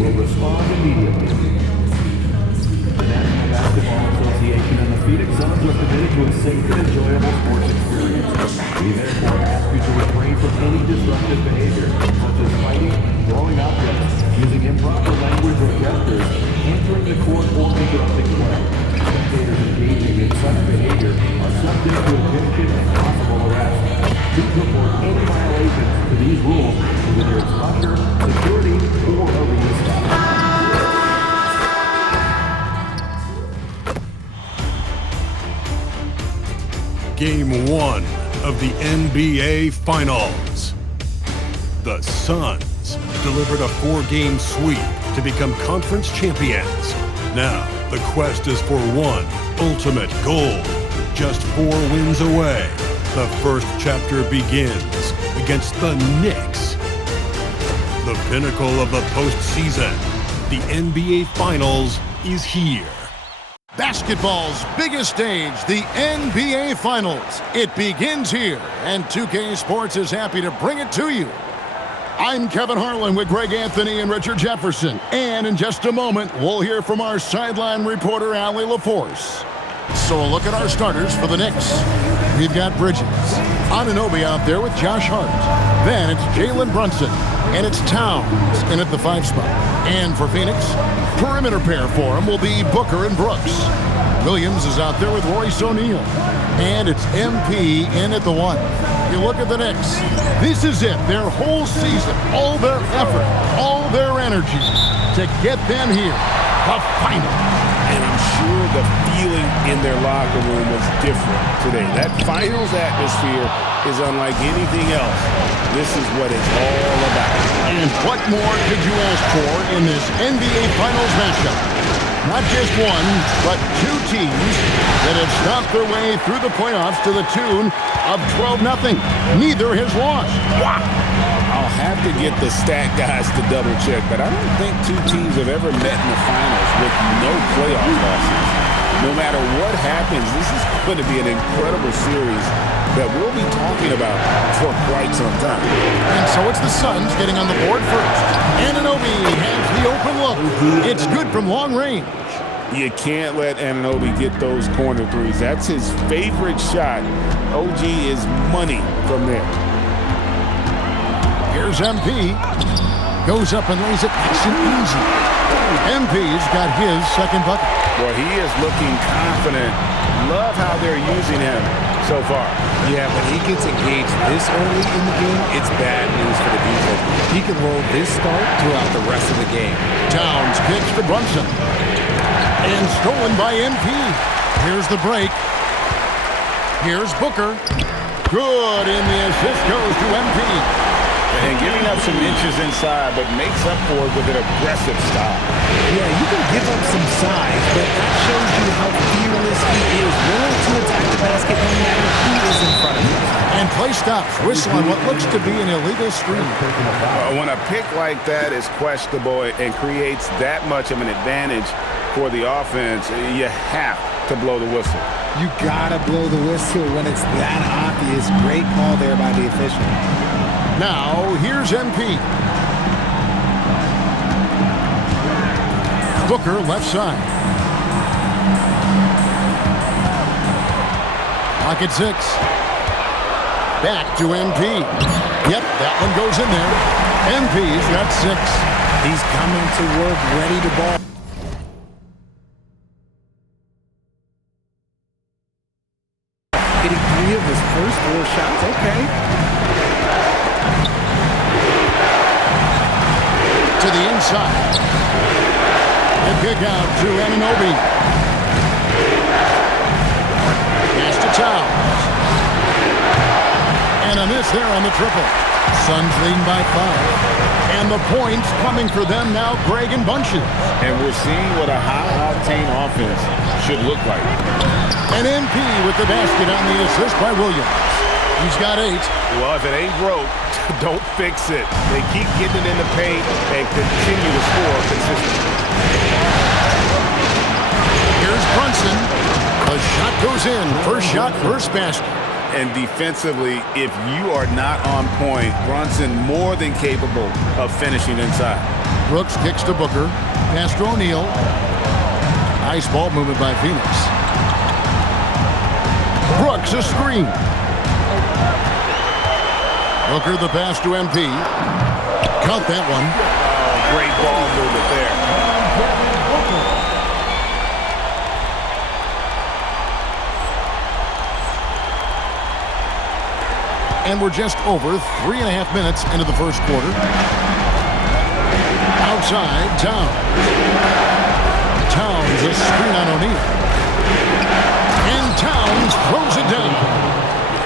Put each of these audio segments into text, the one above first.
will respond immediately. The National Basketball Association and the Phoenix Suns are committed to a safe and enjoyable sports experience. We therefore ask you to refrain from any disruptive behavior, such as fighting, throwing objects, using improper language or gestures, entering the court, or interrupting play. Spectators engaging in such behavior are subject to eviction and possible arrest. Please report any violations to these rules to either its usher, security, or arena staff. Game 1 of the NBA Finals. The Suns delivered a 4-game sweep to become conference champions. Now, the quest is for one ultimate goal. Just 4 wins away. The first chapter begins against the Knicks. The pinnacle of the postseason, the NBA Finals, is here. Basketball's biggest stage, the NBA Finals. It begins here, and 2K Sports is happy to bring it to you. I'm Kevin Harlan with Greg Anthony and Richard Jefferson. And in just a moment, we'll hear from our sideline reporter, Allie LaForce. So a look at our starters for the Knicks. We've got Bridges. Anunoby out there with Josh Hart. Then it's Jalen Brunson. And it's Towns in at the 5 spot. And for Phoenix, perimeter pair for him will be Booker and Brooks. Williams is out there with Royce O'Neal. And it's MP in at the 1. You look at the Knicks. This is it, their whole season, all their effort, all their energy to get them here, the final. And I'm sure the feeling in their locker room was different today. That finals atmosphere is unlike anything else. This is what it's all about. And what more could you ask for in this NBA Finals matchup? Not just one, but 2 teams that have stomped their way through the playoffs to the tune of 12-0. Neither has lost. Wow. I'll have to get the stat guys to double check, but I don't think 2 teams have ever met in the finals with no playoff losses. No matter what happens, this is going to be an incredible series that we'll be talking about for quite some time. And so it's the Suns getting on the board first. Anunoby has the open look. It's good from long range. You can't let Anunoby get those corner threes. That's his favorite shot. OG is money from there. Here's MP. Goes up and lays it nice and easy. MP's got his second bucket. Well, he is looking confident. Love how they're using him so far. Yeah, when he gets engaged this early in the game, it's bad news for the defense. He can roll this start throughout the rest of the game. Towns kicks to Brunson. And stolen by MP. Here's the break. Here's Booker. Good, and the assist goes to MP. And giving up some inches inside, but makes up for it with an aggressive style. Yeah, you can give up some size, but that shows you how fearless he is, willing to attack the basket no matter who is in front of him. And play stops. Whistle on what looks to be an illegal screen. When a pick like that is questionable and creates that much of an advantage for the offense, you have to blow the whistle. You gotta blow the whistle when it's that obvious. Great call there by the official. Now, here's MP. Booker, left side. Pocket 6. Back to MP. Yep, that one goes in there. MP's got 6. He's coming to work, ready to ball. Hitting 3 of his first 4 shots, okay. To the inside. The kick out to Anunoby. Pass to Towns. And a miss there on the triple. Suns leading by 5. And the points coming for them now, Greg and Bunches. And we're seeing what a high-octane offense should look like. And MP with the basket on the assist by Williams. He's got 8. Well, if it ain't broke, don't fix it. They keep getting it in the paint and continue to score consistently. Here's Brunson. The shot goes in. First shot, first basket. And defensively, if you are not on point, Brunson more than capable of finishing inside. Brooks kicks to Booker. Pass to O'Neal. Nice ball movement by Finas. Brooks a screen. Booker the pass to MP. Count that one. Oh, great ball movement there. And we're just over 3.5 minutes into the first quarter. Outside, Towns. Towns a screen on O'Neal. And Towns throws it down.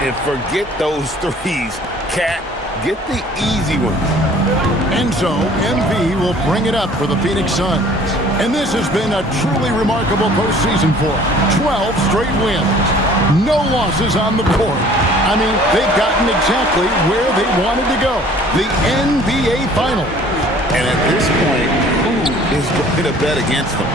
And forget those threes. Cat, get the easy ones. And so, MV will bring it up for the Phoenix Suns. And this has been a truly remarkable postseason for them. 12 straight wins. No losses on the court. I mean, they've gotten exactly where they wanted to go. The NBA Finals. And at this point, who is going to bet against them?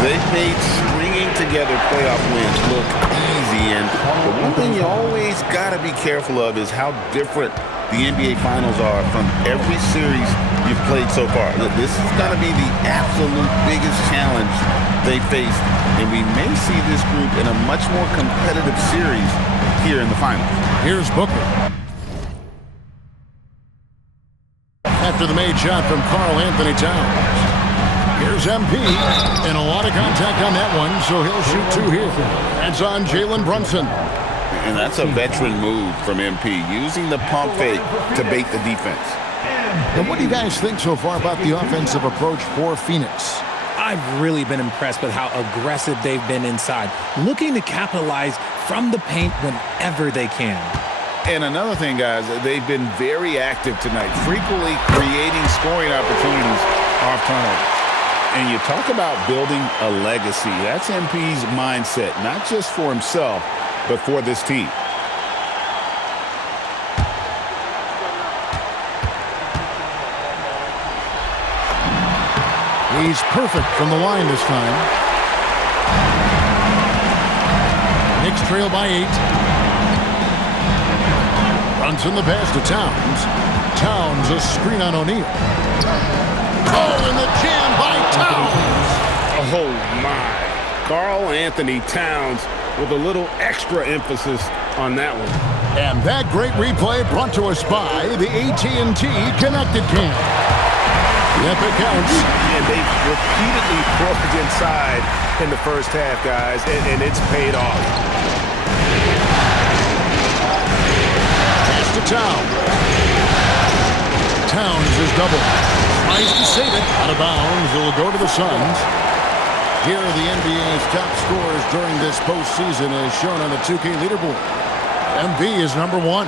They've made stringing together playoff wins look easy. And the one thing you always got to be careful of is how different the NBA Finals are from every series you've played so far. This is going to be the absolute biggest challenge they faced. And we may see this group in a much more competitive series here in the finals. Here's Booker. After the made shot from Karl Anthony Towns. Here's MP, and a lot of contact on that one, so he'll shoot two here. That's on Jalen Brunson. And that's a veteran move from MP, using the pump fake to bait the defense. And what do you guys think so far about the offensive approach for Phoenix? I've really been impressed with how aggressive they've been inside, looking to capitalize from the paint whenever they can. And another thing, guys, they've been very active tonight, frequently creating scoring opportunities off turnovers. And you talk about building a legacy. That's MP's mindset, not just for himself, but for this team. He's perfect from the line this time. Knicks trail by 8. Brunson the pass to Towns. Towns a screen on O'Neal. Oh, and the jam by Towns. Oh, my. Karl Anthony Towns with a little extra emphasis on that one. And that great replay brought to us by the AT&T Connected Cam. Yep, it counts. And they repeatedly broke inside in the first half, guys, and it's paid off. Pass to Towns. Towns is double. Tries to save it. Out of bounds. It'll go to the Suns. Here are the NBA's top scorers during this postseason as shown on the 2K leaderboard. MB is number 1.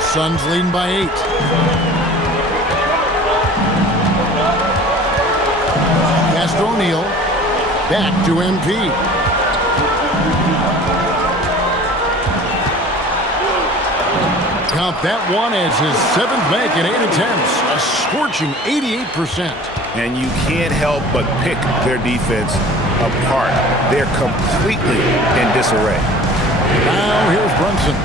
Suns leading by 8. Pass to O'Neal. Back to MP. Count that one as his 7th make in 8 attempts. A scorching 88%. And you can't help but pick their defense apart. They're completely in disarray. Now here's Brunson.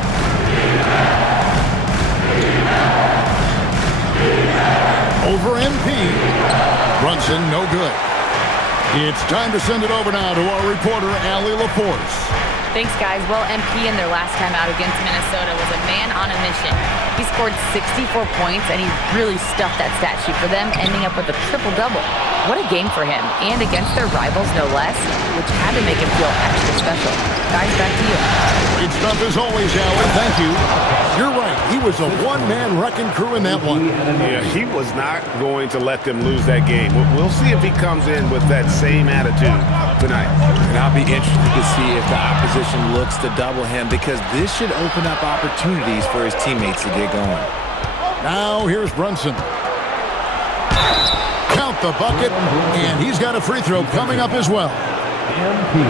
Over MP. Brunson, no good. It's time to send it over now to our reporter, Allie LaForce. Thanks, guys. Well, MP in their last time out against Minnesota was a man on a mission. He scored 64 points, and he really stuffed that stat sheet for them, ending up with a triple-double. What a game for him, and against their rivals, no less, which had to make him feel extra special. Guys, back to you. Great stuff as always, Allie. Thank you. You're right. He was a one-man wrecking crew in that one. Yeah, he was not going to let them lose that game. We'll see if he comes in with that same attitude tonight. And I'll be interested to see if the opposition looks to double him, because this should open up opportunities for his teammates to get going. Now here's Brunson. Count the bucket, and he's got a free throw coming up as well.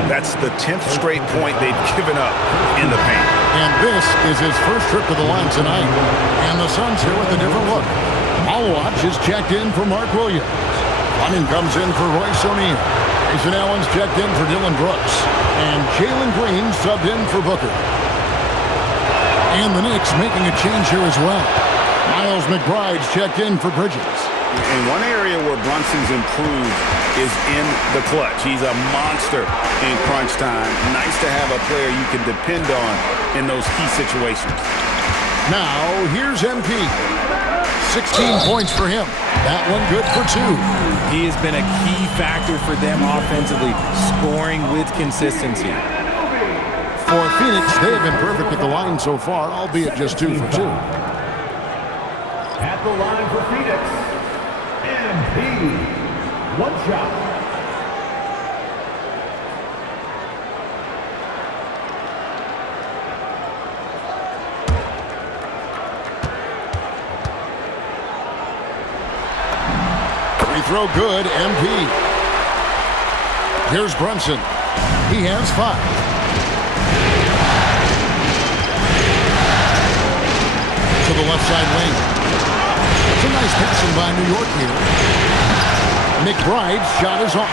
That's the 10th straight point they've given up in the paint. And this is his first trip to the line tonight. And the Suns here with a different look. I'll watch is checked in for Mark Williams. Running comes in for Royce O'Neal. Grayson Allen's checked in for Dylan Brooks. And Jalen Green subbed in for Booker. And the Knicks making a change here as well. Miles McBride's checked in for Bridges. And one area where Brunson's improved is in the clutch. He's a monster in crunch time. Nice to have a player you can depend on in those key situations. Now, here's MP. 16 points for him. That one good for 2. He has been a key factor for them offensively, scoring with consistency. For Phoenix, they have been perfect at the line so far, albeit just 2 for 2. At the line for Phoenix, MP. One shot. Free throw good, MP. Here's Brunson. He has 5. To the left side lane. It's a nice passing by New York here. McBride's shot is off.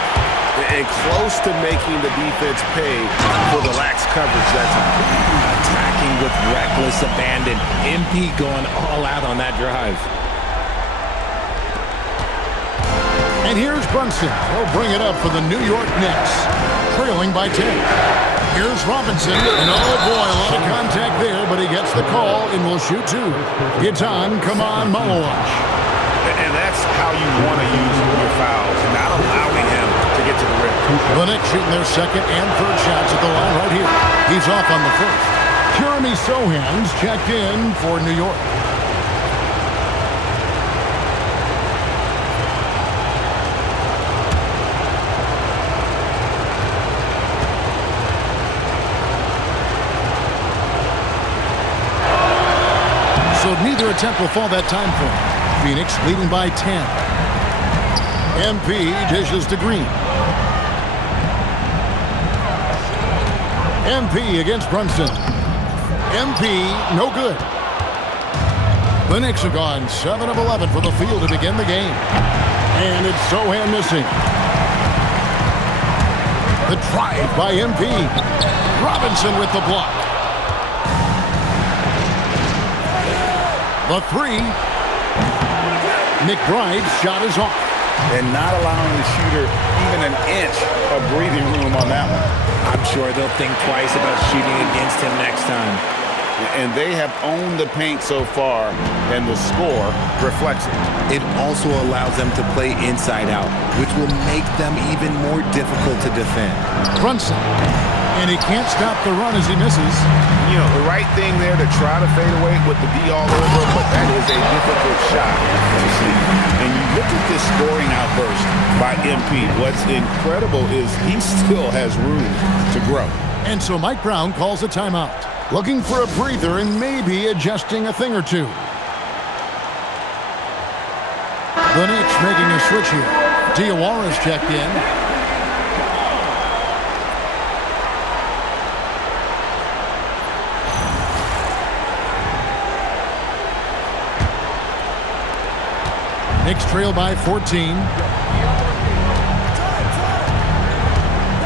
And close to making the defense pay for the lax coverage that time. Attacking with reckless abandon. MP going all out on that drive. And here's Brunson. He'll bring it up for the New York Knicks, trailing by 10. Here's Robinson, and oh boy, a lot of contact there, but he gets the call and will shoot 2. It's on, come on, Malawash. And that's how you want to use your fouls, not allowing him to get to the rim. The Knicks shooting their second and third shots at the line right here. He's off on the first. Jeremy Sohan's checked in for New York. So neither attempt will fall that time for him. Phoenix leading by 10. MP dishes to Green. MP against Brunson. MP, no good. The Knicks have gone 7 of 11 for the field to begin the game. And it's Sohan missing. The drive by MP. Robinson with the block. The 3. McBride's shot is off. And not allowing the shooter even an inch of breathing room on that one. I'm sure they'll think twice about shooting against him next time. And they have owned the paint so far, and the score reflects it. It also allows them to play inside out, which will make them even more difficult to defend. Brunson. And he can't stop the run as he misses. You know, the right thing there to try to fade away with the D all over, but that is a difficult shot to see. And you look at this scoring outburst by MP. What's incredible is he still has room to grow. And so Mike Brown calls a timeout, looking for a breather and maybe adjusting a thing or two. The Knicks making a switch here. Diawara's checked in. Knicks trail by 14.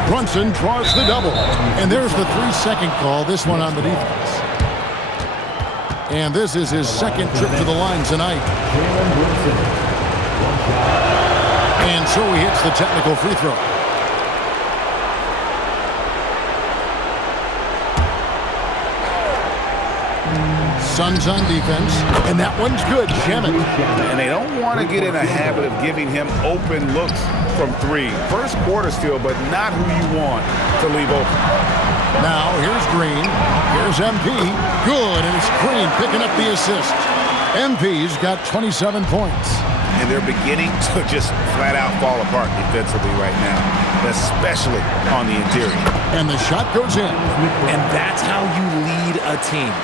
Brunson draws the double. And there's the 3-second call, this one on the defense. And this is his second trip to the line tonight. And so he hits the technical free throw. Suns on defense, and that one's good. Shaman. And they don't want to get in a habit of giving him open looks from 3. First quarter still, but not who you want to leave open. Now here's Green. Here's MP. Good, and it's Green picking up the assist. MP's got 27 points. And they're beginning to just flat out fall apart defensively right now, especially on the interior. And the shot goes in. And that's how you lead a team.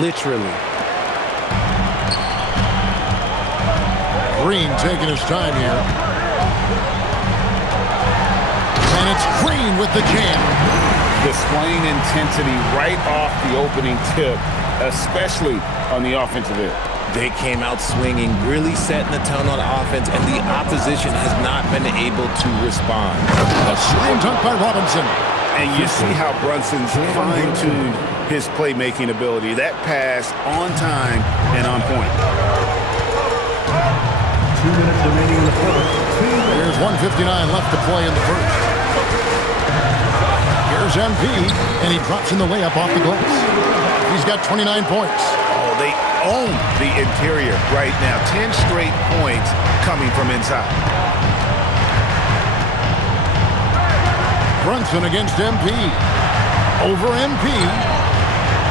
Literally. Green taking his time here. And it's Green with the jam. Displaying intensity right off the opening tip, especially on the offensive end. They came out swinging, really setting the tone on offense, and the opposition has not been able to respond. A slam dunk by Robinson. And you see how Brunson's fine-tuned his playmaking ability. That pass on time and on point. 2 minutes remaining in the first. There's 1:59 left to play in the first. Here's MP, and he drops in the layup off the glass. He's got 29 points. Oh, they own the interior right now. 10 straight points coming from inside. Brunson against MP. Over MP.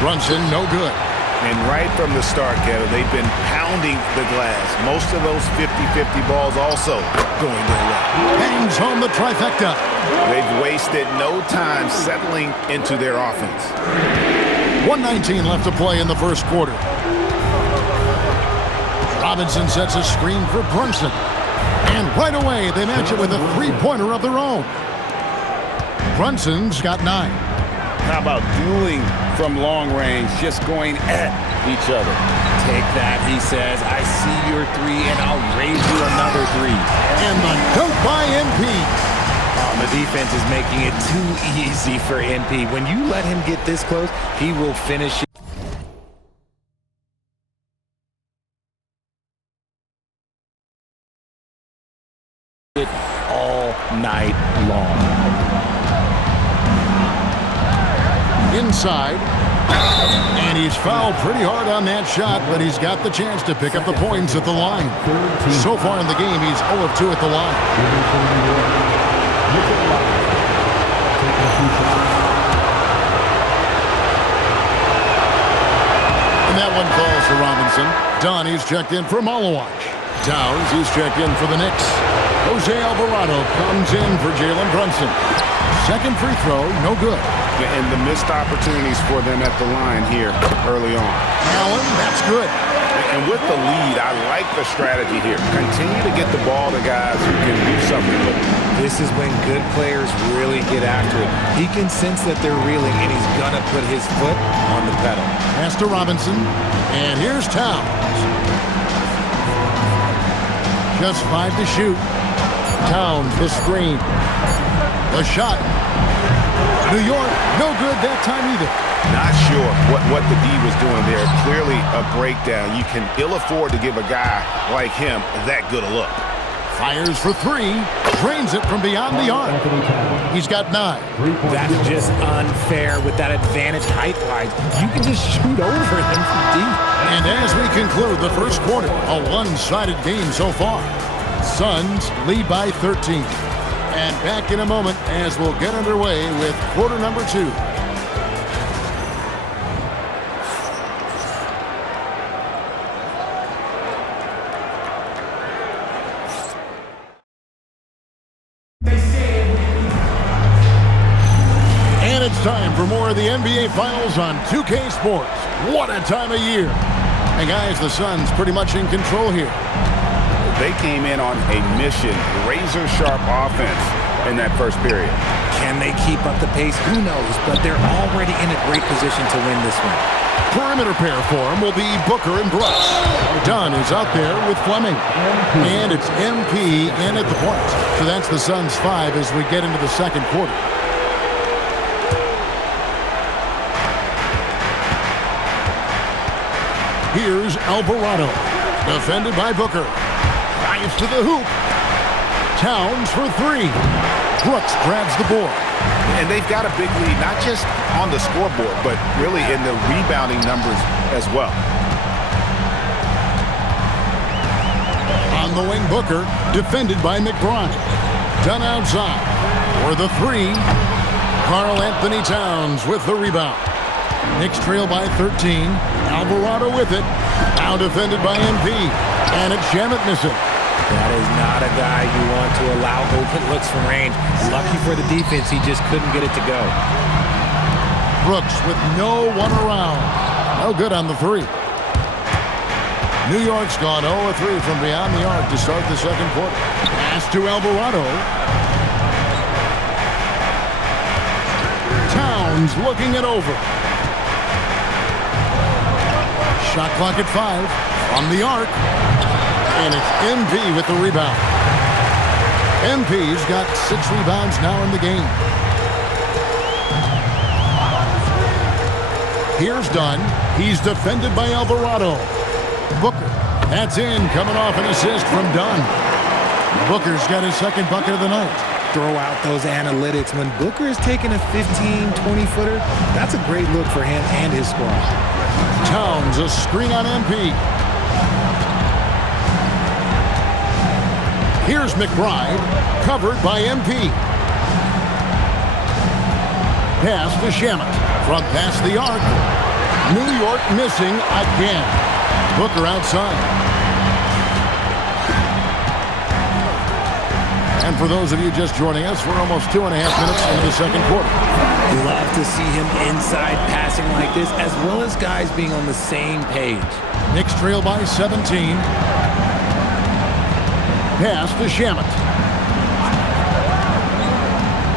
Brunson, no good. And right from the start, Kevin, they've been pounding the glass. Most of those 50-50 balls also going their way. Bangs home the trifecta. They've wasted no time settling into their offense. 1:19 left to play in the first quarter. Robinson sets a screen for Brunson. And right away, they match it with a three-pointer of their own. Brunson's got 9. How about dueling from long range, just going at each other? Take that, he says. I see your 3, and I'll raise you another 3. And the dunk by MP. The defense is making it too easy for MP. When you let him get this close, he will finish it. All night long. Inside. And he's fouled pretty hard on that shot, but he's got the chance to pick up the points at the line. So far in the game, he's 0 of 2 at the line. And that one falls for Robinson. Donnie's checked in for Malawach. Towns, he's checked in for the Knicks. Jose Alvarado comes in for Jalen Brunson. Second free throw, no good. And the missed opportunities for them at the line here early on. Allen, that's good. And with the lead, I like the strategy here. Continue to get the ball to guys who can do something with it. This is when good players really get after it. He can sense that they're reeling, and he's going to put his foot on the pedal. Pass to Robinson. And here's Towns. Just 5 to shoot. Towns, the screen. The shot. New York, no good that time either. Not sure what the D was doing there. Clearly a breakdown. You can ill afford to give a guy like him that good a look. Fires for 3. Drains it from beyond the arc. He's got 9. That's just unfair with that advantage height-wise. You can just shoot over him from deep. And as we conclude the first quarter, a one-sided game so far. Suns lead by 13. And back in a moment as we'll get underway with quarter number 2. And it's time for more of the NBA Finals on 2K Sports. What a time of year. And guys, the Suns pretty much in control here. They came in on a mission, razor-sharp offense in that first period. Can they keep up the pace? Who knows, but they're already in a great position to win this one. Perimeter pair for him will be Booker and Brooks. Dunn is out there with Fleming. And it's MP in at the point. So that's the Suns 5 as we get into the second quarter. Here's Alvarado. Defended by Booker. Drives to the hoop. Towns for 3. Brooks grabs the board. And they've got a big lead, not just on the scoreboard, but really in the rebounding numbers as well. On the wing, Booker, defended by McBride. Done outside for the 3. Karl Anthony Towns with the rebound. Knicks trail by 13. Alvarado with it. Now defended by MP. And it's Shamet missing. That is not a guy you want to allow open looks from range. Lucky for the defense, he just couldn't get it to go. Brooks with no one around. No good on the 3. New York's gone 0-3 from beyond the arc to start the second quarter. Pass to Alvarado. Towns looking it over. Shot clock at 5. On the arc. And it's MP with the rebound. MP's got 6 rebounds now in the game. Here's Dunn. He's defended by Alvarado. Booker. That's in, coming off an assist from Dunn. Booker's got his second bucket of the night. Throw out those analytics. When Booker is taking a 15, 20-footer, that's a great look for him and his squad. Towns, a screen on MP. Here's McBride, covered by MP. Pass to Shamet. From past the arc. New York missing again. Booker outside. And for those of you just joining us, we're almost 2.5 minutes into the second quarter. Love to see him inside passing like this, as well as guys being on the same page. Knicks trail by 17. Pass to Shamet.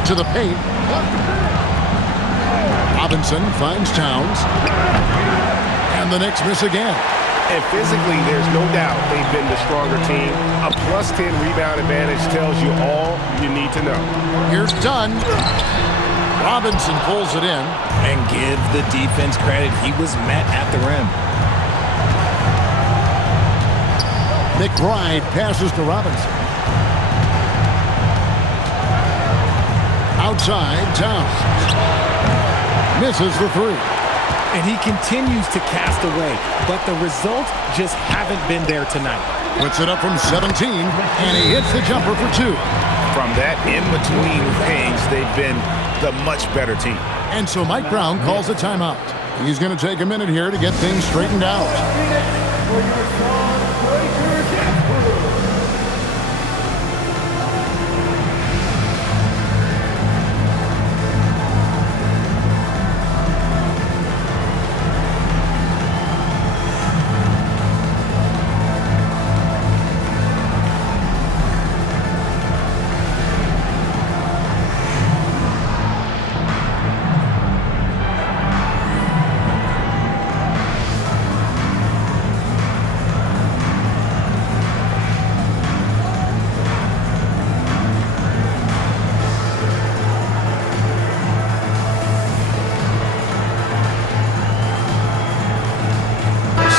To the paint. Robinson finds Towns. And the Knicks miss again. And physically, there's no doubt they've been the stronger team. A +10 rebound advantage tells you all you need to know. Here's Dunn. Robinson pulls it in. And give the defense credit. He was met at the rim. McBride passes to Robinson. Outside, Towns. Misses the 3. And he continues to cast away, but the results just haven't been there tonight. Puts it up from 17, and he hits the jumper for 2. From that in-between range, they've been the much better team. And so Mike Brown calls a timeout. He's going to take a minute here to get things straightened out.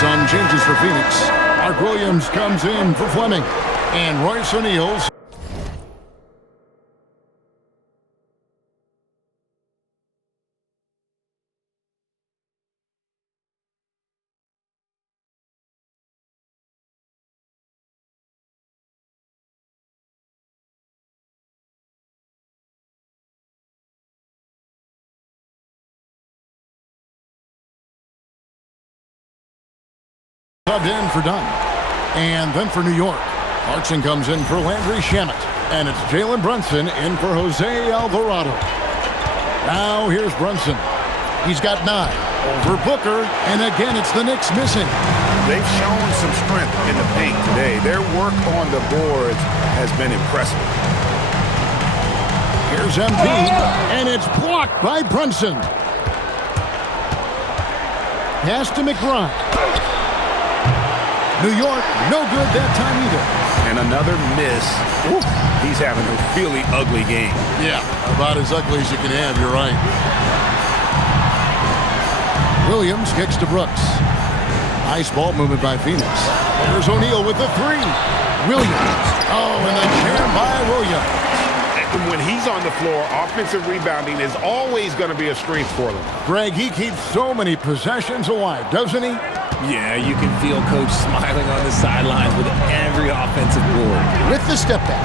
Some changes for Phoenix. Mark Williams comes in for Fleming. And Royce O'Neal's. Subbed in for Dunn. And then for New York, Clarkson comes in for Landry Shamet. And it's Jalen Brunson in for Jose Alvarado. Now here's Brunson. He's got 9. Over Booker. And again, it's the Knicks missing. They've shown some strength in the paint today. Their work on the boards has been impressive. Here's MP. And it's blocked by Brunson. Pass to McBride. New York, no good that time either. And another miss. Ooh, he's having a really ugly game. Yeah, about as ugly as you can have, you're right. Williams kicks to Brooks. Nice ball movement by Finas. There's O'Neal with the 3. Williams. Oh, and the jam by Williams. And when he's on the floor, offensive rebounding is always going to be a strength for them. Greg, he keeps so many possessions alive, doesn't he? Yeah, you can feel Coach smiling on the sidelines with every offensive board. With the step back.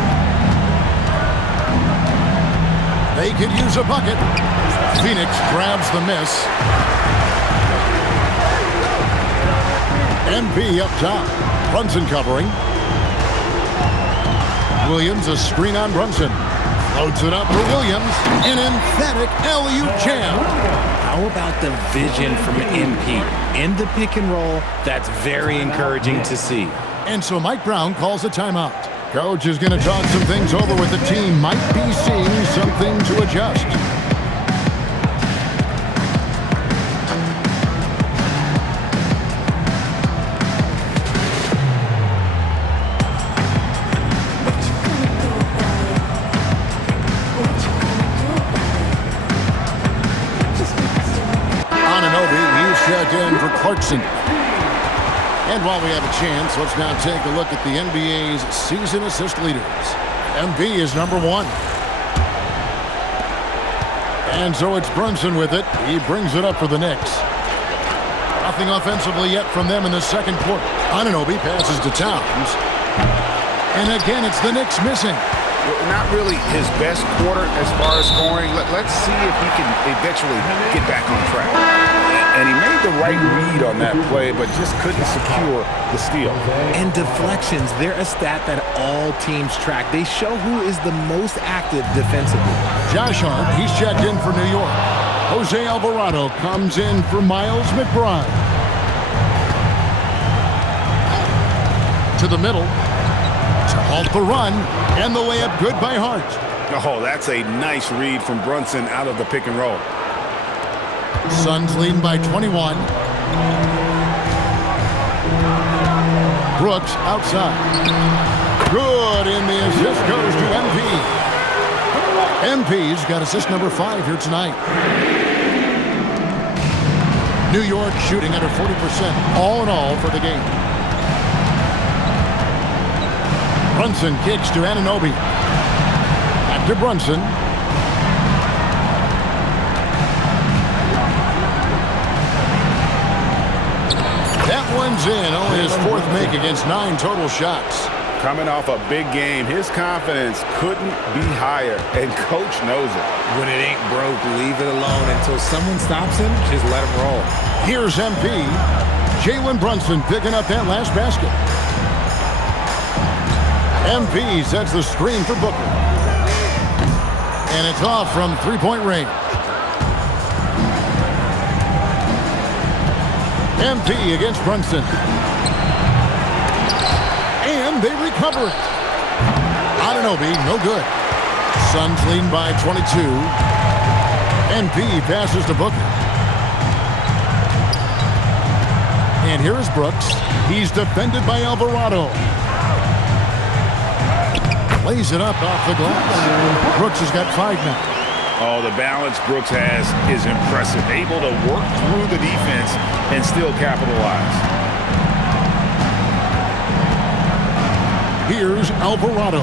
They could use a bucket. Phoenix grabs the miss. MP up top. Brunson covering. Williams, a screen on Brunson. Loads it up for Williams. An emphatic alley-oop jam. How about the vision from MP? In the pick and roll, that's very encouraging to see. And so Mike Brown calls a timeout. Coach is going to talk some things over with the team. Might be seeing something to adjust. checked in for Clarkson. And while we have a chance, let's now take a look at the NBA's season assist leaders. MP is number 1. And so it's Brunson with it. He brings it up for the Knicks. Nothing offensively yet from them in the second quarter. Anunoby passes to Towns. And again, it's the Knicks missing. Not really his best quarter as far as scoring. Let's see if he can eventually get back on track. And he made the right read on that play, but just couldn't secure the steal. And deflections, they're a stat that all teams track. They show who is the most active defensively. Josh Hart, he's checked in for New York. Jose Alvarado comes in for Miles McBride. To the middle. To halt the run. And the layup good by Hart. Oh, that's a nice read from Brunson out of the pick and roll. Suns leading by 21. Brooks outside. Good, and the assist goes to MP. MP's got assist number 5 here tonight. New York shooting under 40% all in all for the game. Brunson kicks to Anunoby. Back to Brunson. That one's in. Only his 4th make against 9 total shots. Coming off a big game, his confidence couldn't be higher, and coach knows it. When it ain't broke, leave it alone until someone stops him. Just let him roll. Here's MP. Jalen Brunson picking up that last basket. MP sets the screen for Booker. And it's off from three-point range. MP against Brunson. And they recover it. Anunoby, no good. Suns leading by 22. MP passes to Booker. And here is Brooks. He's defended by Alvarado. Lays it up off the glass. Brooks has got 5 now. Oh, the balance Brooks has is impressive. Able to work through the defense and still capitalize. Here's Alvarado.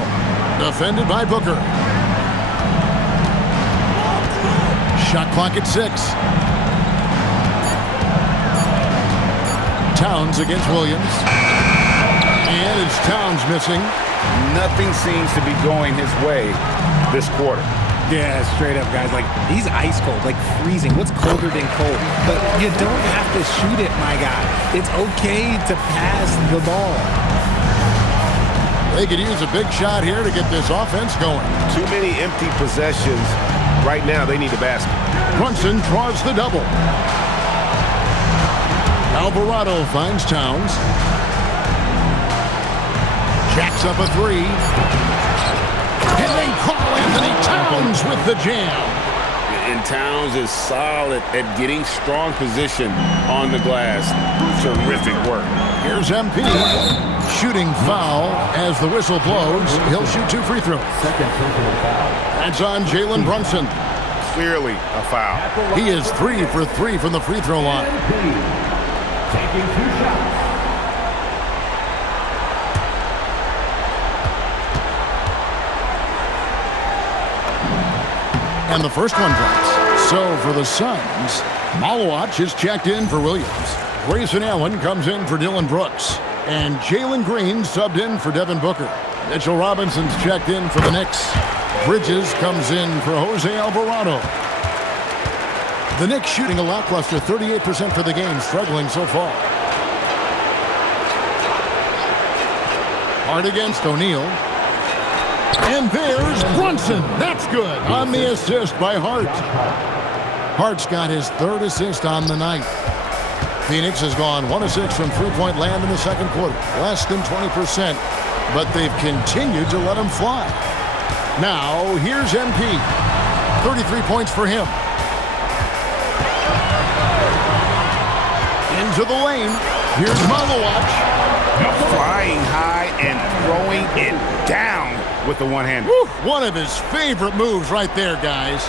Defended by Booker. Shot clock at 6. Towns against Williams. And it's Towns missing. Nothing seems to be going his way this quarter. Yeah, straight up, guys. Like, he's ice cold, like freezing. What's colder than cold? But you don't have to shoot it, my guy. It's okay to pass the ball. They could use a big shot here to get this offense going. Too many empty possessions. Right now, they need a basket. Brunson draws the double. Alvarado finds Towns. Jacks up a 3. And they call Anthony Towns with the jam. And Towns is solid at getting strong position on the glass. Terrific work. Here's MP. Shooting foul as the whistle blows. He'll shoot 2 free throws. Second personal foul. That's on Jalen Brunson. Clearly a foul. He is 3 for 3 from the free throw line. Taking 2 shots. And the first one drops. So for the Suns, Malawach is checked in for Williams. Grayson Allen comes in for Dylan Brooks. And Jalen Green subbed in for Devin Booker. Mitchell Robinson's checked in for the Knicks. Bridges comes in for Jose Alvarado. The Knicks shooting a lackluster 38% for the game, struggling so far. Hard against O'Neal. And there's Brunson. That's good on the assist by Hart. Hart's got his 3rd assist on the night. Phoenix has gone 1 of 6 from three-point land in the second quarter. Less than 20%, but they've continued to let him fly. Now, here's MP. 33 points for him. Into the lane. Here's Malawach. Flying high and throwing it down with the one hand. One of his favorite moves right there, guys.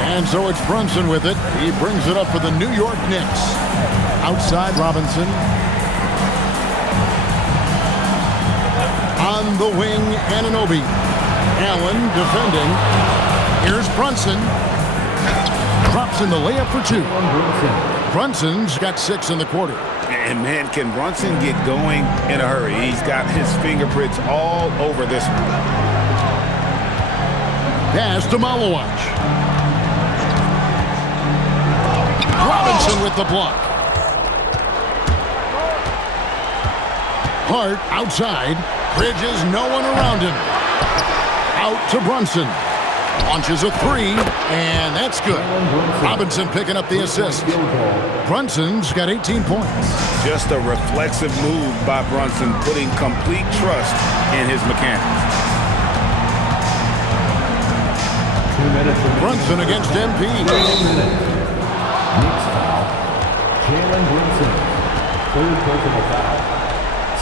And so it's Brunson with it. He brings it up for the New York Knicks. Outside Robinson. On the wing, Anunoby. Allen defending. Here's Brunson. Drops in the layup for two. Brunson's got 6 in the quarter. And man, can Brunson get going in a hurry? He's got his fingerprints all over this one. Pass to Malowacz. Robinson with the block. Hart outside. Bridges, no one around him. Out to Brunson. Launches a 3, and that's good. Robinson picking up the assist. Brunson's got 18 points. Just a reflexive move by Brunson, putting complete trust in his mechanics. 2 minutes. Brunson against MP. 2 minutes. Knicks foul. Jalen Brunson. 3rd personal foul.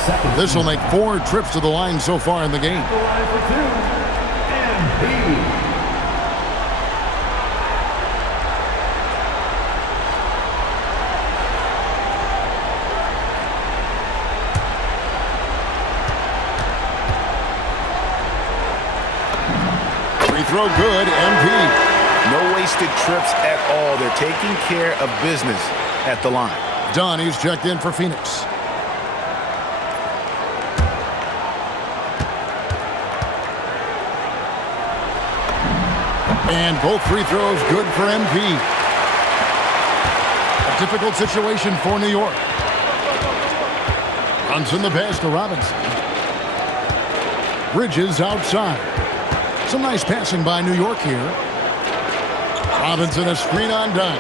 Second. This will make 4 trips to the line so far in the game. The line for 2. MP. Throw good, MP. No wasted trips at all. They're taking care of business at the line. Dunn, he's checked in for Phoenix. And both free throws good for MP. A difficult situation for New York. Brunson the pass to Robinson. Bridges outside. Some nice passing by New York here. Robinson a screen on Dunn.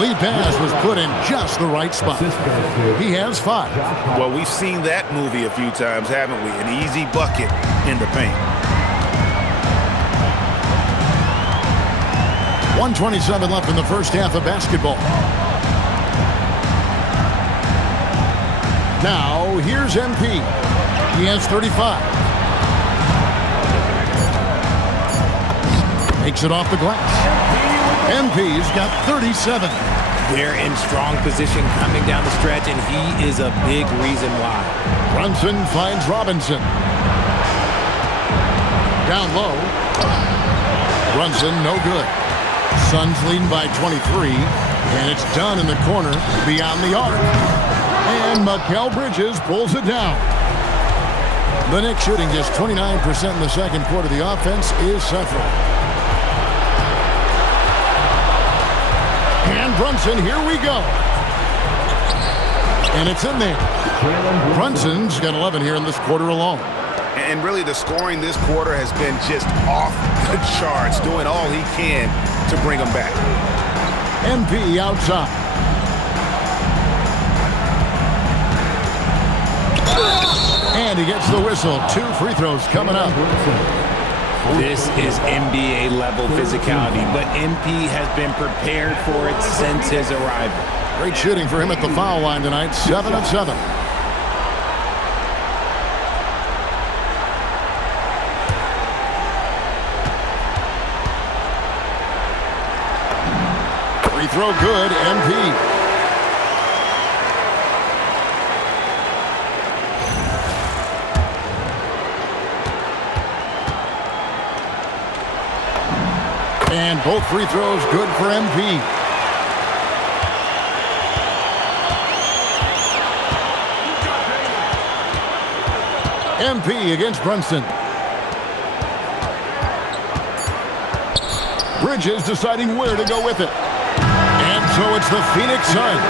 Lead pass was put in just the right spot. He has 5. Well, we've seen that movie a few times, haven't we? An easy bucket in the paint. 1:27 left in the first half of basketball. Now, here's MP. He has 35. Takes it off the glass. MP's got 37. They're in strong position coming down the stretch, and he is a big reason why. Brunson finds Robinson. Down low. Brunson, no good. Suns leading by 23, and it's done in the corner beyond the arc. And Mikal Bridges pulls it down. The Knicks shooting just 29% in the second quarter. The offense is central. And Brunson, here we go. And it's in there. Brunson's got 11 here in this quarter alone. And really, the scoring this quarter has been just off the charts, doing all he can to bring them back. MP outside. And he gets the whistle. 2 free throws coming up. This is NBA level physicality, but MP has been prepared for it since his arrival. Great shooting for him at the foul line tonight. 7 of 7. Free throw good, MP. And both free throws good for MP. MP against Brunson. Bridges deciding where to go with it. And so it's the Phoenix Suns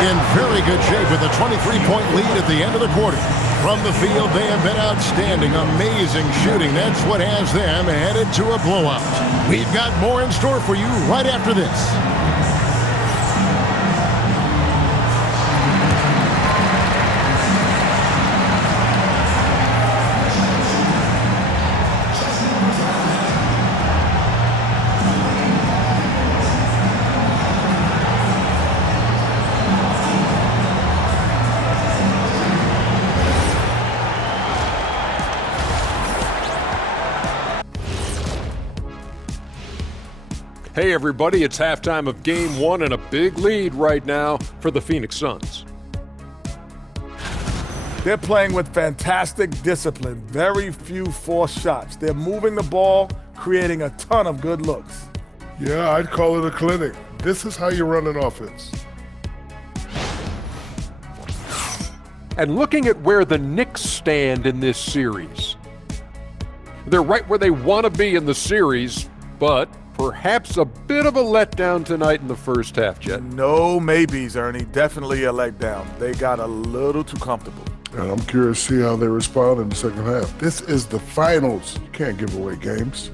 in very good shape with a 23-point lead at the end of the quarter. From the field, they have been outstanding, amazing shooting. That's what has them headed to a blowout. We've got more in store for you right after this. Hey everybody, it's halftime of game one and a big lead right now for the Phoenix Suns. They're playing with fantastic discipline, very few forced shots. They're moving the ball, creating a ton of good looks. Yeah, I'd call it a clinic. This is how you run an offense. And looking at where the Knicks stand in this series, they're right where they want to be in the series, but perhaps a bit of a letdown tonight in the first half, Jet. No maybes, Ernie. Definitely a letdown. They got a little too comfortable. And I'm curious to see how they respond in the second half. This is the finals. You can't give away games.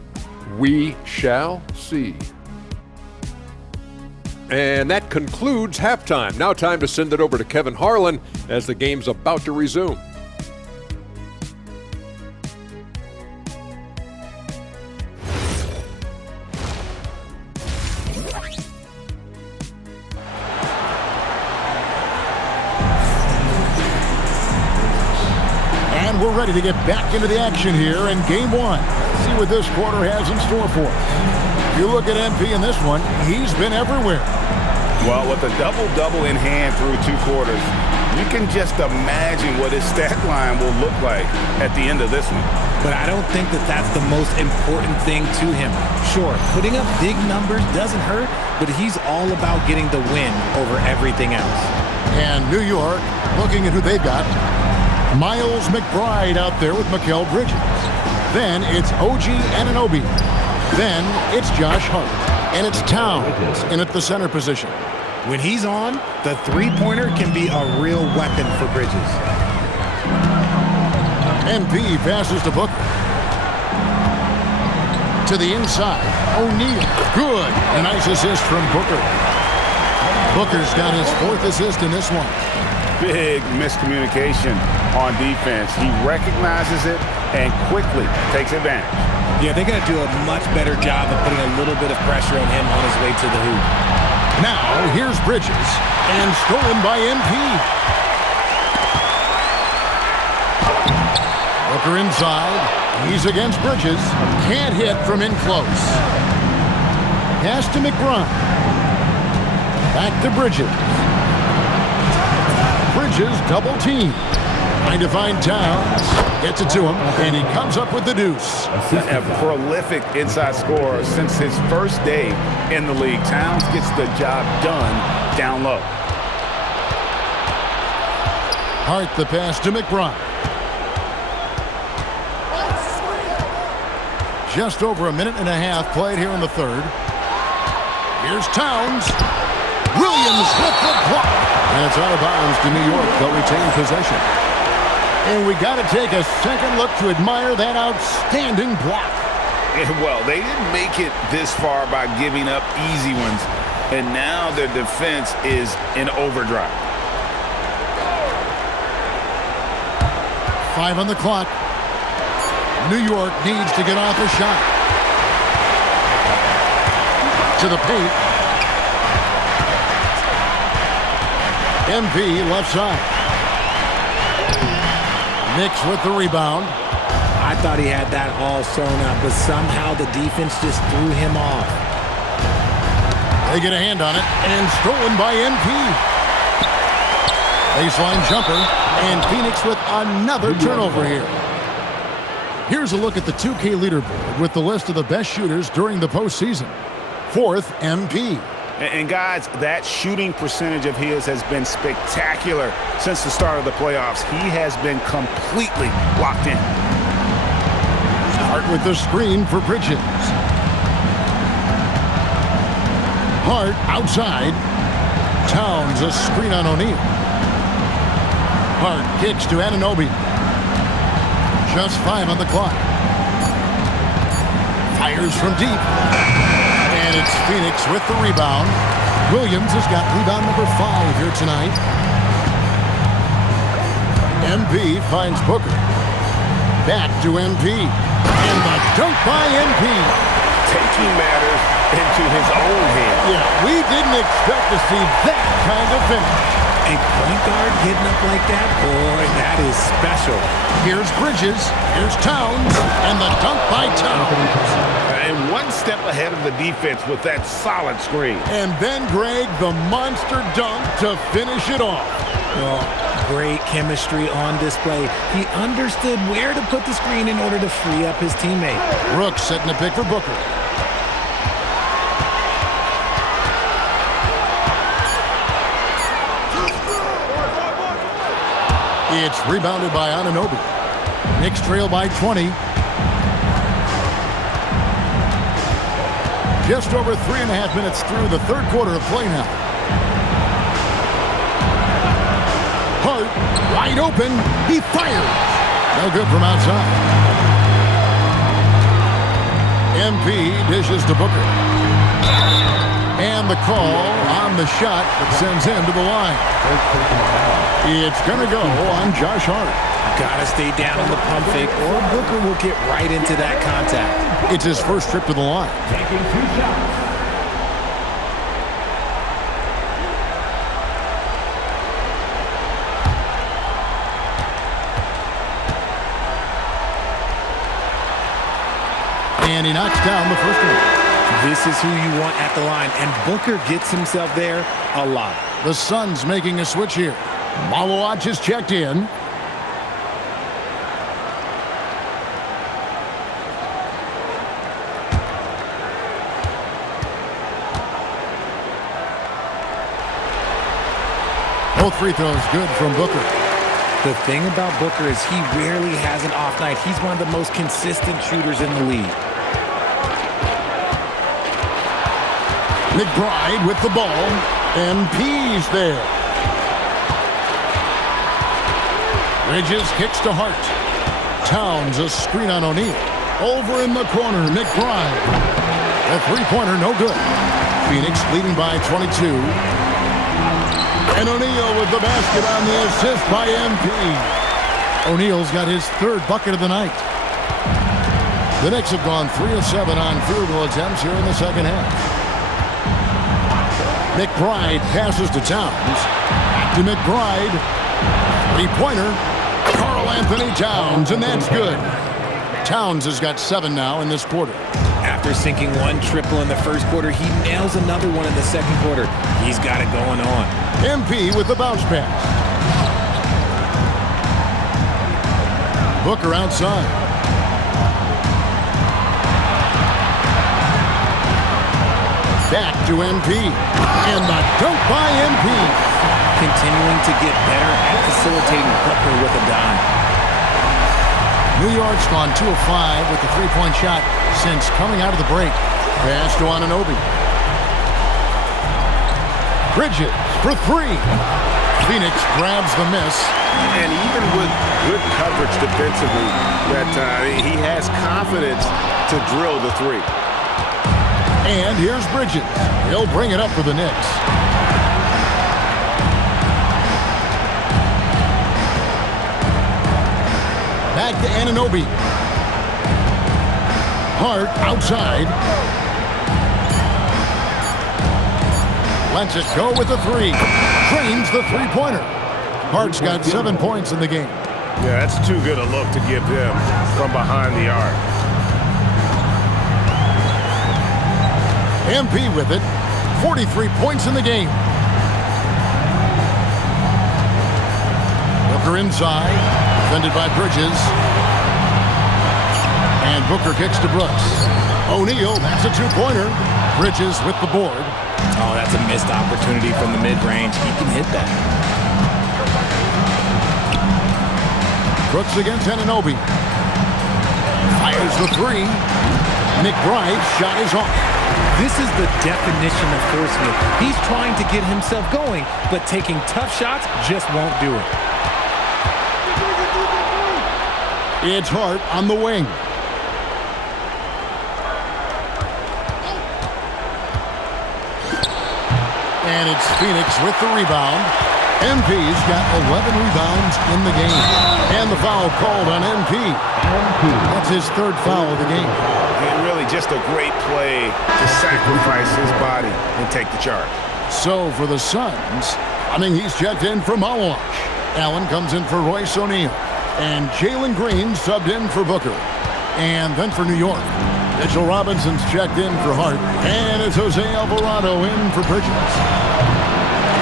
We shall see. And that concludes halftime. Now time to send it over to Kevin Harlan as the game's about to resume. And we're ready to get back into the action here in game one. Let's see what this quarter has in store for us. If you look at MP in this one, he's been everywhere. Well, with a double-double in hand through two quarters, you can just imagine what his stat line will look like at the end of this one. But I don't think that that's the most important thing to him. Sure, putting up big numbers doesn't hurt, but he's all about getting the win over everything else. And New York, looking at who they've got, Miles McBride out there with Mikal Bridges. Then it's OG Anunoby. Then it's Josh Hart. And it's Towns in at the center position. When he's on, the three-pointer can be a real weapon for Bridges. MP passes to Booker. To the inside, O'Neal. Good. A nice assist from Booker. Booker's got his fourth assist in this one. Big miscommunication on defense. He recognizes it and quickly takes advantage. Yeah, they got to do a much better job of putting a little bit of pressure on him on his way to the hoop. Now, here's Bridges, and stolen by MP. Booker inside. He's against Bridges. Can't hit from in close. Pass to McBride. Back to Bridges. Bridges double team. Trying to find Towns. Gets it to him, and he comes up with the deuce. A prolific inside scorer since his first day in the league. Towns gets the job done down low. Hart the pass to McBride. Just over a minute and a half played here in the third. Here's Towns. Williams with the block. And it's out of bounds to New York. They'll retain possession. And we got to take a second look to admire that outstanding block. Well, they didn't make it this far by giving up easy ones. And now their defense is in overdrive. 5 on the clock. New York needs to get off a shot. To the paint. MP left side. Knicks with the rebound. I thought he had that all sewn up, but somehow the defense just threw him off. They get a hand on it, and stolen by MP. Baseline jumper, and Phoenix with another turnover here. Here's a look at the 2K leaderboard with the list of the best shooters during the postseason. 4th, MP. And guys, that shooting percentage of his has been spectacular since the start of the playoffs. He has been completely locked in. Hart with the screen for Bridges. Hart outside. Towns a screen on O'Neal. Hart kicks to Anunoby. Just 5 on the clock. Fires from deep. And it's Phoenix with the rebound. Williams has got rebound number 5 here tonight. MP finds Booker. Back to MP. And the dunk by MP. Taking matters into his own hands. Yeah, we didn't expect to see that kind of finish. A point guard getting up like that, boy, that is special. Here's Bridges. Here's Towns. And the dunk by Towns. and one step ahead of the defense with that solid screen. And then, Greg, the monster dunk to finish it off. Well, great chemistry on display. He understood where to put the screen in order to free up his teammate. Brooks setting a pick for Booker. It's rebounded by Anunoby. Knicks trail by 20. Just over 3.5 minutes through the third quarter of play now. Hart, wide open. He fires. No good from outside. MP dishes to Booker. And the call on the shot that sends him to the line. It's going to go on Josh Hart. Gotta stay down on the pump fake or Booker will get right into that contact. It's his first trip to the line. Taking 2 shots. And he knocks down the first one. This is who you want at the line, and Booker gets himself there a lot. The Suns making a switch here. Malawach is checked in. Both free throws good from Booker. The thing about Booker is he rarely has an off night. He's one of the most consistent shooters in the league. McBride with the ball, and P's there. Bridges kicks to Hart. Towns a screen on O'Neal. Over in the corner, McBride. The three-pointer, no good. Phoenix leading by 22. And O'Neal with the basket on the assist by MP. O'Neal's got his third bucket of the night. The Knicks have gone 3 of 7 on field goal attempts here in the second half. McBride passes to Towns. To McBride. Three-pointer. Karl Anthony Towns, and that's good. Towns has got 7 now in this quarter. After sinking one triple in the first quarter, he nails another one in the second quarter. He's got it going on. MP with the bounce pass. Booker outside. Back to MP. And the dunk by MP. Continuing to get better at facilitating Booker with a dime. New York's gone 2 of 5 with the three-point shot since coming out of the break. Pass to Anunoby. Bridges for 3. Phoenix grabs the miss. And even with good coverage defensively that time, he has confidence to drill the 3. And here's Bridges. He'll bring it up for the Knicks. Back to Anunoby. Hart outside. Lets it go with the 3. Drains the three-pointer. Hart's got 7 points in the game. Yeah, that's too good a look to give them from behind the arc. MP with it. 43 points in the game. Booker inside. Defended by Bridges. And Booker kicks to Brooks. O'Neal, that's a 2-pointer. Bridges with the board. Oh, that's a missed opportunity from the mid-range. He can hit that. Brooks against Anunoby. Fires the 3. McBride's shot is off. This is the definition of forcing it. He's trying to get himself going, but taking tough shots just won't do it. It's Hart on the wing. And it's Phoenix with the rebound. MP's got 11 rebounds in the game. And the foul called on MP. That's his third foul of the game. And really just a great play to sacrifice his body and take the charge. So for the Suns, he's checked in for Malawach. Allen comes in for Royce O'Neal. And Jalen Green subbed in for Booker. And then for New York, Mitchell Robinson's checked in for Hart. And it's Jose Alvarado in for Bridges.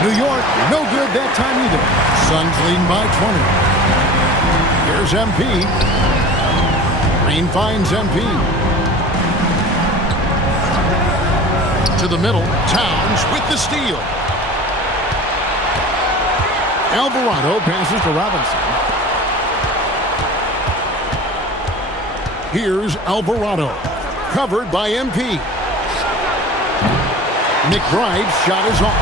New York, no good that time either. Suns leading by 20. Here's MP. Green finds MP. To the middle. Towns with the steal. Alvarado passes to Robinson. Here's Alvarado. Covered by MP. McBride's shot is off.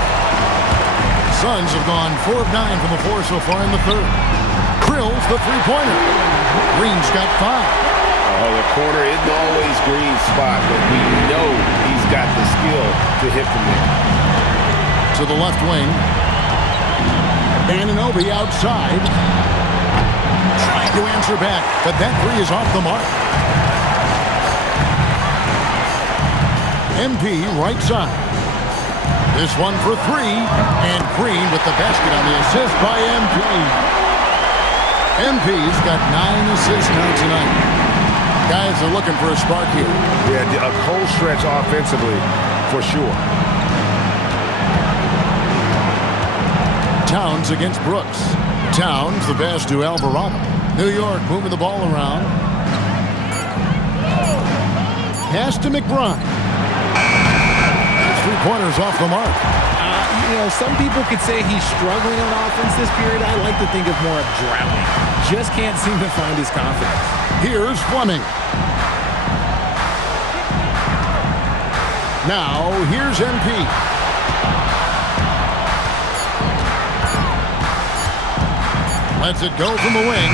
Suns have gone 4 of 9 from the floor so far in the third. Drills the three-pointer. Green's got 5. Oh, the corner isn't always Green's spot, but we know he's got the skill to hit from there. To the left wing. Anunoby outside. Trying to answer back, but that three is off the mark. MP right side. This one for 3, and Green with the basket on the assist by MP. MP's got 9 assists now tonight. Guys are looking for a spark here. Yeah, a cold stretch offensively, for sure. Towns against Brooks. Towns the pass to Alvarado. New York moving the ball around. Pass to McBride. Three-pointers off the mark. Some people could say he's struggling on offense this period. I like to think of more of drowning. Just can't seem to find his confidence. Here's Fleming. Now, here's MP. Lets it go from the wing.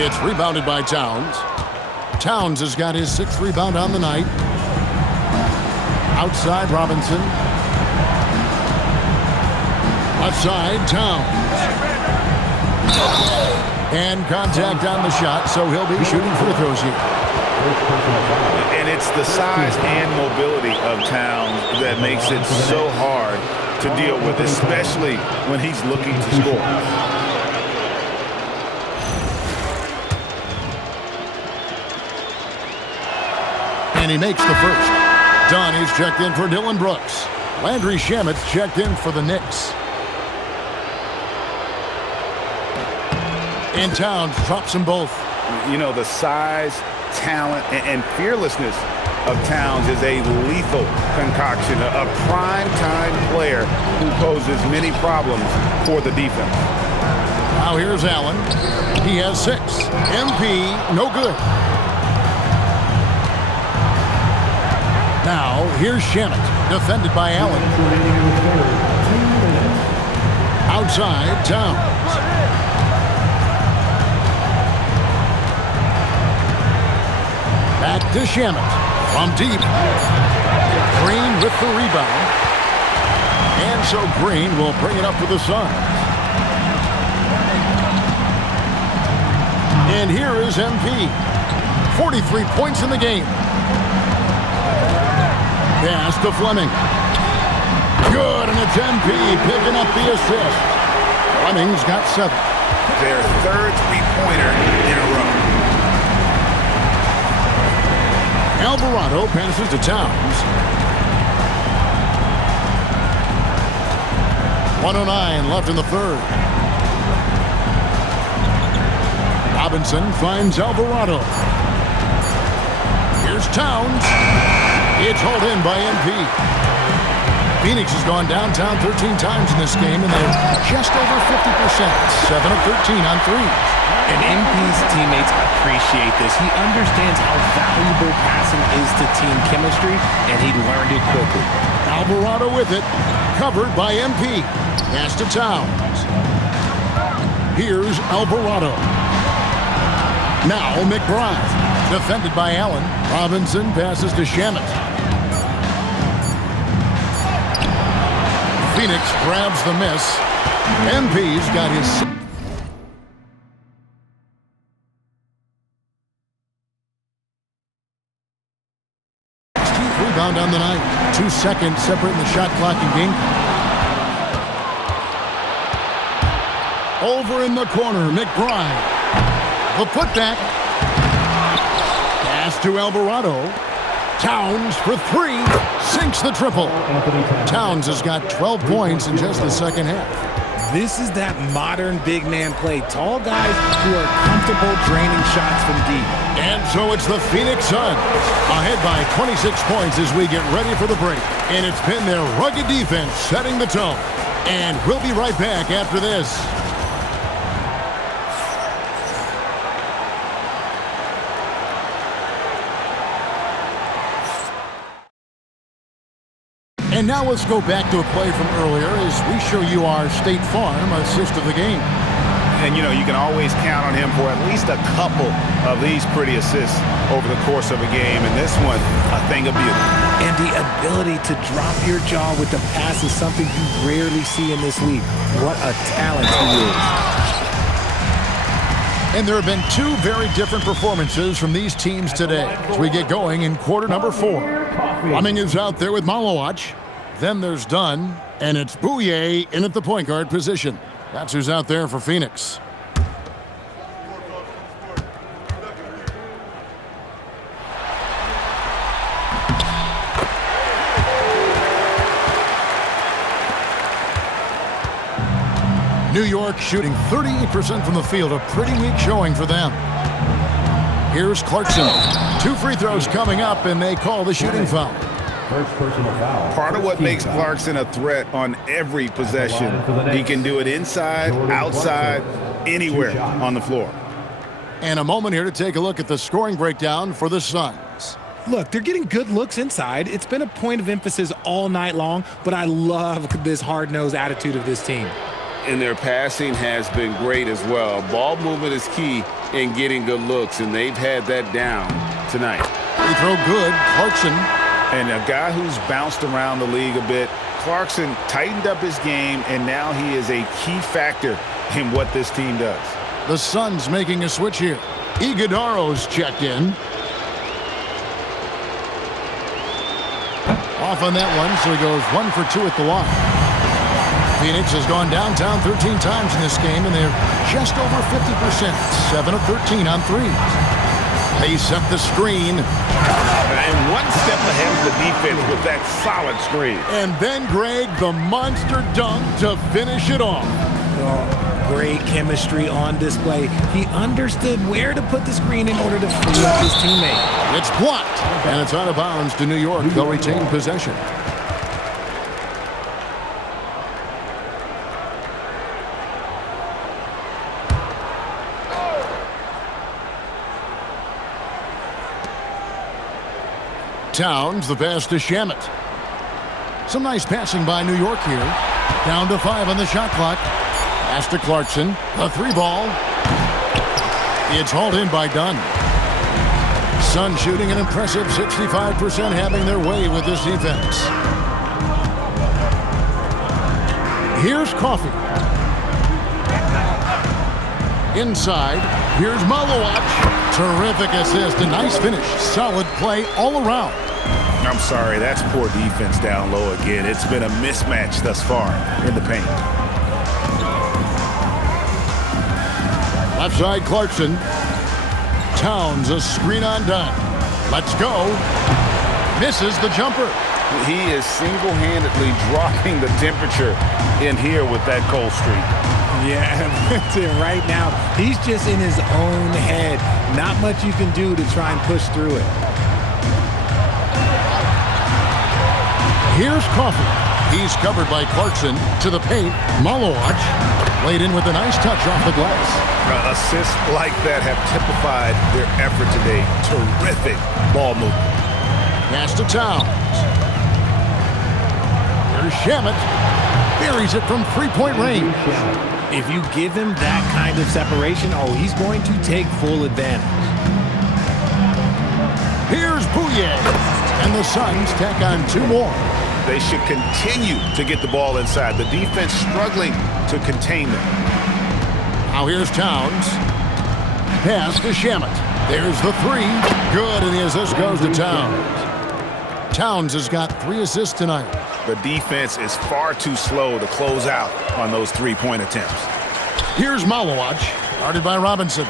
It's rebounded by Towns. Towns has got his 6th rebound on the night. Outside Robinson. Left side, Towns. And contact on the shot, so he'll be shooting free throws here. And it's the size and mobility of Towns that makes it so hard to deal with, especially when he's looking to score. And he makes the first. Donnie's checked in for Dylan Brooks. Landry Shamit's checked in for the Knicks. And Towns drops them both. You know, the size, talent, and fearlessness of Towns is a lethal concoction, a prime-time player who poses many problems for the defense. Now here's Allen. He has 6. MP, no good. Now, here's Shamit, defended by Allen. Outside, Towns. Back to Shamit. From deep. Green with the rebound. And so Green will bring it up for the Suns. And here is MP. 43 points in the game. Pass to Fleming. Good, and it's MP picking up the assist. Fleming's got 7. Their 3rd three-pointer in a row. Alvarado passes to Towns. 1:09 left in the third. Robinson finds Alvarado. Here's Towns. It's hauled in by MP. Phoenix has gone downtown 13 times in this game, and they're just over 50%. 7 of 13 on threes. And MP's teammates appreciate this. He understands how valuable passing is to team chemistry, and he learned it quickly. Alvarado with it. Covered by MP. Pass to Towns. Here's Alvarado. Now McBride. Defended by Allen. Robinson passes to Shamit. Phoenix grabs the miss. MP's got his... rebound on the night. 2 seconds separating the shot clock and game. Over in the corner, McBride. The putback. Pass to Alvarado. Towns for three. Sinks the triple. Towns has got 12 points in just the second half. This is that modern big man play. Tall guys who are comfortable draining shots from deep. And so it's the Phoenix Suns ahead by 26 points as we get ready for the break. And it's been their rugged defense setting the tone. And we'll be right back after this. And now let's go back to a play from earlier as we show you our State Farm assist of the game. And, you know, you can always count on him for at least a couple of these pretty assists over the course of a game. And this one, a thing of beauty. And the ability to drop your jaw with the pass is something you rarely see in this league. What a talent he is. And there have been two very different performances from these teams today as we get going in quarter number 4. Fleming is out there with Malowacz. Then there's Dunn, and it's Bouye in at the point guard position. That's who's out there for Phoenix. New York shooting 38% from the field, a pretty weak showing for them. Here's Clarkson. 2 free throws coming up, and they call the shooting foul. First personal foul. Part of what makes Clarkson a threat on every possession, he can do it inside, outside, anywhere on the floor. And a moment here to take a look at the scoring breakdown for the Suns. Look, they're getting good looks inside. It's been a point of emphasis all night long, but I love this hard-nosed attitude of this team. And their passing has been great as well. Ball movement is key in getting good looks, and they've had that down tonight. Free throw good, Clarkson. And a guy who's bounced around the league a bit, Clarkson tightened up his game, and now he is a key factor in what this team does. The Suns making a switch here. Iguodaro's checked in. Off on that one, so he goes 1 for 2 at the line. Phoenix has gone downtown 13 times in this game, and they're just over 50%, 7 of 13 on threes. They set the screen. And one step ahead of the defense with that solid screen. And then, Greg, the monster dunk to finish it off. Oh, great chemistry on display. He understood where to put the screen in order to free up his teammate. It's blocked, and it's out of bounds to New York. They'll retain possession. Towns, the pass to Shamet. Some nice passing by New York here. Down to 5 on the shot clock. Pass to Clarkson. A 3 ball. It's hauled in by Dunn. Suns shooting an impressive 65%, having their way with this defense. Here's Coffey. Inside. Here's Malowacz. Terrific assist. A nice finish. Solid play all around. I'm sorry, that's poor defense down low again. It's been a mismatch thus far in the paint. Left side, Clarkson. Towns, a screen on Dunn. Let's go. Misses the jumper. He is single-handedly dropping the temperature in here with that cold streak. Yeah, right now, he's just in his own head. Not much you can do to try and push through it. Here's Coffey. He's covered by Clarkson to the paint. Malowacz laid in with a nice touch off the glass. Assists like that have typified their effort today. Terrific ball movement. Pass to Towns. Here's Shamet. Buries it from 3-point range. If you give him that kind of separation, oh, he's going to take full advantage. Here's Bouye. And the Suns tack on 2 more. They should continue to get the ball inside. The defense struggling to contain them. Now here's Towns. Pass to Shamet. There's the 3. Good, and the assist goes to Towns. Towns has got 3 assists tonight. The defense is far too slow to close out on those 3-point attempts. Here's Malowacz, guarded by Robinson.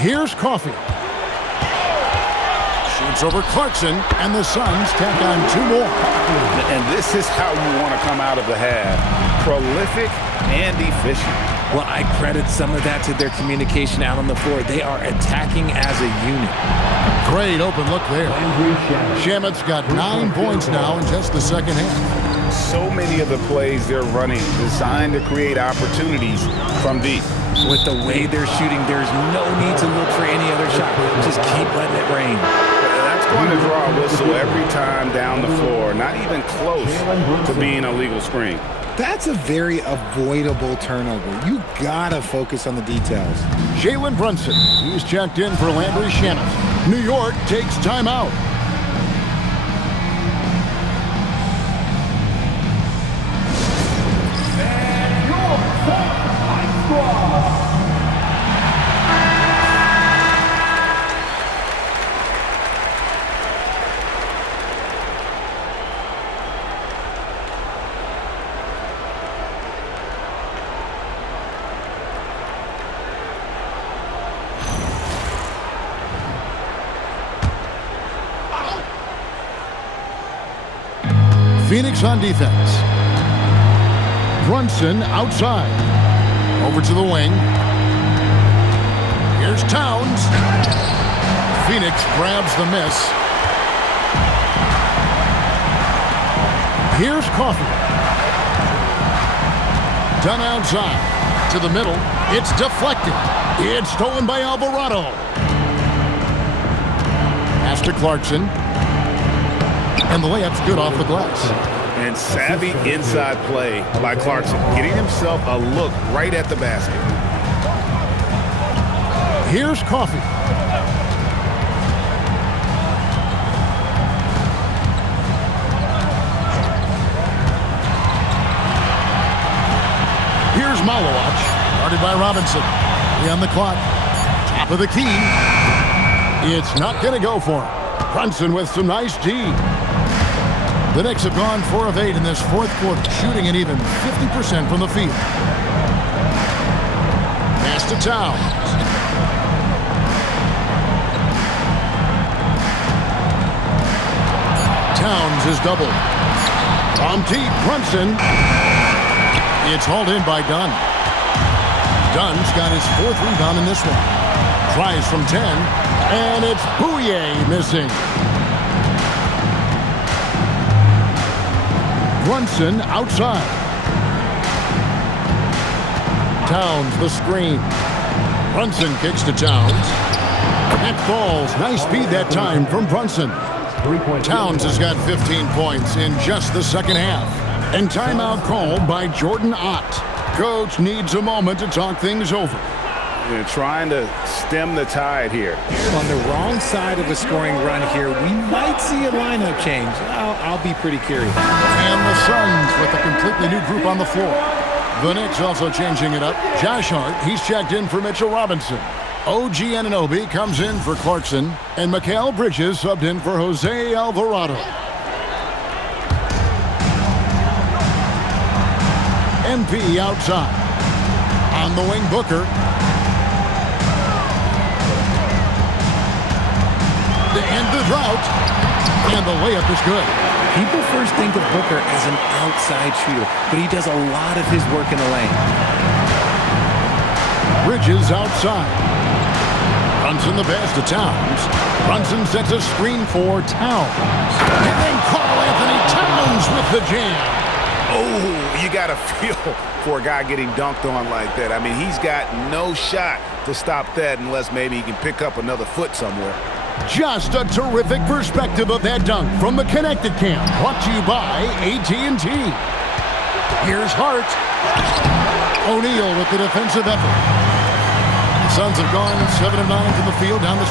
Here's Coffey. Shoots over Clarkson, and the Suns tack on 2 more. And this is how you want to come out of the half. Prolific and efficient. Well, I credit some of that to their communication out on the floor. They are attacking as a unit. Great open look there. Shamet's got 9 points now in just the second half. So many of the plays they're running designed to create opportunities from deep. With the way they're shooting, there's no need to look for any other shot. Just keep letting it rain. That's going to draw a whistle every time down the floor. Not even close to being a legal screen. That's a very avoidable turnover. You gotta focus on the details. Jalen Brunson, he's checked in for Landry Shamet. New York takes timeout. Phoenix on defense. Brunson outside. Over to the wing. Here's Towns. Phoenix grabs the miss. Here's Coffey. Done outside. To the middle. It's deflected. It's stolen by Alvarado. Pass to Clarkson. And the layup's good off the glass. And savvy inside play by Clarkson, getting himself a look right at the basket. Here's Coffey. Here's Malawach, guarded by Robinson. On the clock. Top of the key. It's not going to go for him. Brunson with some nice D. The Knicks have gone 4 of 8 in this fourth quarter, shooting an even 50% from the field. Pass to Towns. Towns is doubled. From deep, Brunson. It's hauled in by Dunn. Dunn's got his 4th rebound in this one. Tries from 10, and it's Bouye missing. Brunson outside. Towns the screen. Brunson kicks to Towns. That falls. Nice speed that time from Brunson. Towns has got 15 points in just the second half. And timeout called by Jordan Ott. Coach needs a moment to talk things over. They're trying to stem the tide here. On the wrong side of a scoring run here, we might see a lineup change. I'll be pretty curious. And the Suns with a completely new group on the floor. The Knicks also changing it up. Josh Hart, he's checked in for Mitchell Robinson. OG Anunoby comes in for Clarkson. And Mikal Bridges subbed in for Jose Alvarado. MP outside. On the wing, Booker. To end the drought. And the layup is good. People first think of Booker as an outside shooter, but he does a lot of his work in the lane. Bridges outside. Brunson the pass to Towns. Brunson sets a screen for Towns. And then Karl Anthony Towns with the jam. Oh, you got to feel for a guy getting dunked on like that. I mean, he's got no shot to stop that unless maybe he can pick up another foot somewhere. Just a terrific perspective of that dunk from the Connected Camp. Brought to you by AT&T. Here's Hart. O'Neal with the defensive effort. The Suns have gone 7 of 9 from the field down the stretch.